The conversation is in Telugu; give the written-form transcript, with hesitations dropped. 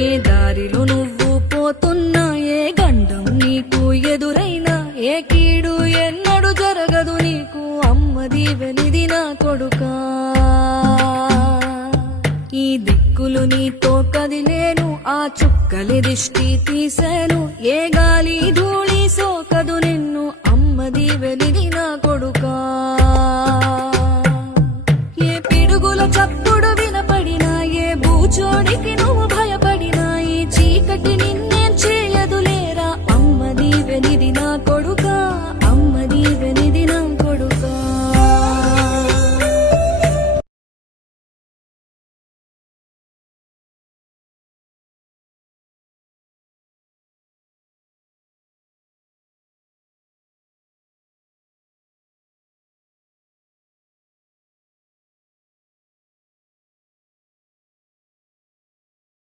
ఏ దారిలో నువ్వు పోతున్నా, ఏ గండం నీకు ఎదురైనా, ఏ కీడు ఎన్నడు జరగదు నీకు, అమ్మ దీవెనిది నా కొడుకా. ఈ దిక్కులు నీతో కదిలేను, ఆ చుక్కలి దిష్టి తీసేను, ఏ గాలి ధూళి సోకదు నిన్ను, అమ్మ దీవెనిది నా కొడుకా.